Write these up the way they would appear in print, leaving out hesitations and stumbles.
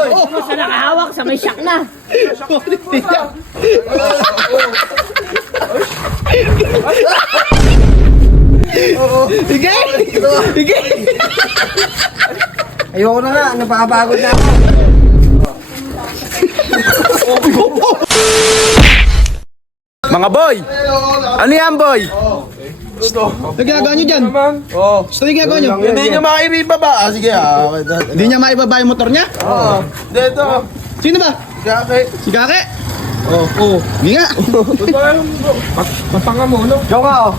Ano sa nakahawak sa may shock na. Sige! Sige! Ayoko na nga, napakapagod na ako. Mga boy! Ano yan, boy? Ano ginagawa nyo dyan? Oo. Gusto nyo ginagawa nyo? Hindi niya maibaba. Sige, Hindi niya maibaba yung motor niya? Oo. Dito. Sino ba? Gaki. Si Kake? Oo. Hindi nga. Matanga mo, no? Diyo ka, oh.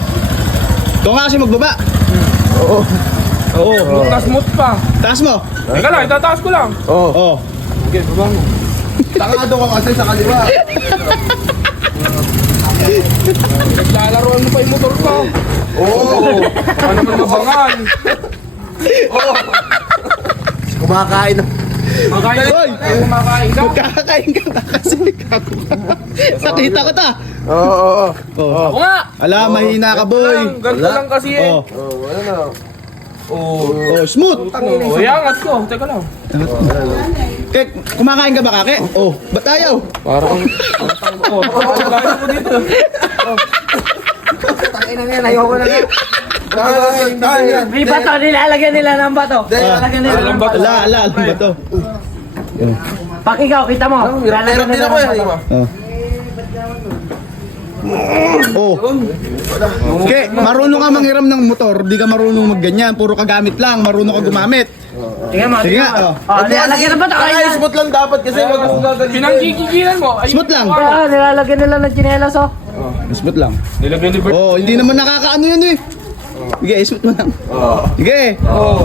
Ito nga kasi magbaba. Oo. Tasmot pa. Taas mo. Teka lang, itataas ko lang. Oo. Okay, baba mo. Tangado ka kasi sa kaliwa. Naglalaroan mo pa yung motor ko. Oo. Ano naman mabangan? Kumakain. Makain Hoy! kumakain ka. Magkakakain ka na kasi kako ka. Nakita ko ta. Oo. Oo. Ako nga. Ala, mahina ka, boy. Ganito lang kasi eh. Oo. Oo, ano na. Oh, smooth. Oh, iangat ko. Teka lang. Kek, kumakain ka ba, Kake? Oh, ba't ayaw? Parang... Oh, lagi ko dito. Tangin na yan, ayoko na nga. Dahil May bato, nilalagyan nila ng bato. Nilalagyan nila ng bato. Ala, alam ba to? Pag ikaw, kita mo. Meron din ako yan. Oh. Ke, marunong ka manghiram ng motor, di ka marunong magganyan, puro ka gamit lang, marunong ka gumamit. Sige mo, Sige sige nga, mo. oh. Oh, nilalagyan ng bato. Ay, smooth lang dapat kasi wag mong gagalitin. Pinanggigigilan mo. Ayun. Smooth lang. Oo, nilalagyan nila ng tsinelas, oh. Smooth lang. Nilagyan ni Bert. Oh, hindi naman nakakaano yun eh. Sige, smooth mo lang. Sige.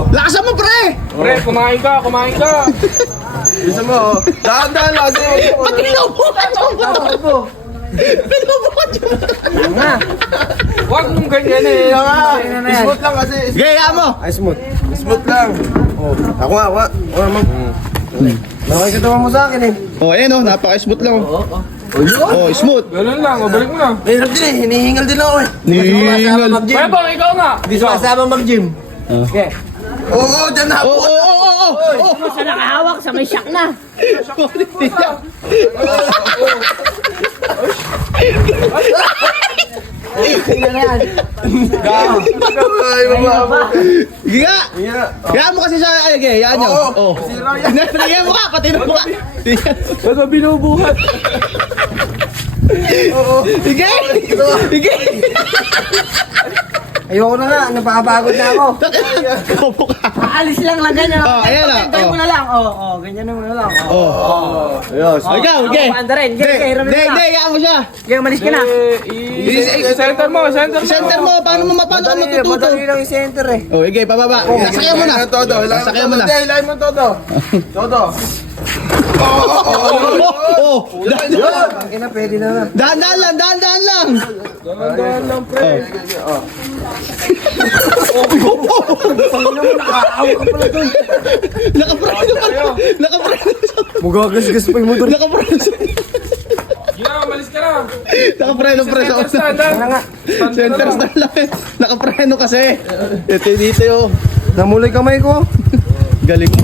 Lakasan mo, pre! Pre, kumain ka, kumain ka. Bisa mo, dahan-dahan lang kasi. Pati nabukat yung motor! Pinubukat yung motor! Huwag mong ganyan eh. Smooth lang kasi. Sige, kaya mo! Ay, smooth. Smooth lang. Oh. Ako nga, ako nga. Ako nga, nakikitawa mo sa akin eh. Oh, ayan oh, napaka-smooth lang. Oh, smooth. Ganun lang, o balik mo na. Mahirap din eh, hinihingal din ako eh. Nihingal. Kaya bang ikaw nga. Hindi sumasama mag-gym. Okay. Oo, dyan na Oh, po. oh, oh, oh, oh! Ano sa nakahawak sa may shock na. Ay, baba mo. Sige nga! Kaya mo kasi siya, ay, okay, yan nyo. Oh. Pinagyan mo ka, pati na mo ka. Ba't ba binubuhat? Sige! Sige! Ayoko na nga, napakapagod na ako. Kopo ka. Aalis lang ganyan. Oh, ayan na, Ganyan oh. mo na lang. Oh, ganyan mo na lang. Oh. Ayos. Oh, ikaw, okay. Anda rin. Sige, hiram Hindi, na. hindi, kaya mo siya. Sige, malis ka na. Center mo, center mo. Center mo, paano ka matututo? Madali lang yung center eh. Oh, okay, pababa. Sakyan mo na. Todo, Sakyan mo na. Ilahin mo todo. Todo. Oh, Ang ina, pwede na nga. dahan-dahan lang, dahan-dahan lang. Dahan lang, pre. Nakapreno pala. Nakapreno. Magagasgas pa yung motor. Nakapreno. Yeah, malis ka na. Nakapreno preso. Center stand, ha? Center stand lang eh. Nakapreno kasi. Ito dito yo. Namulay kamay ko. Galing mo.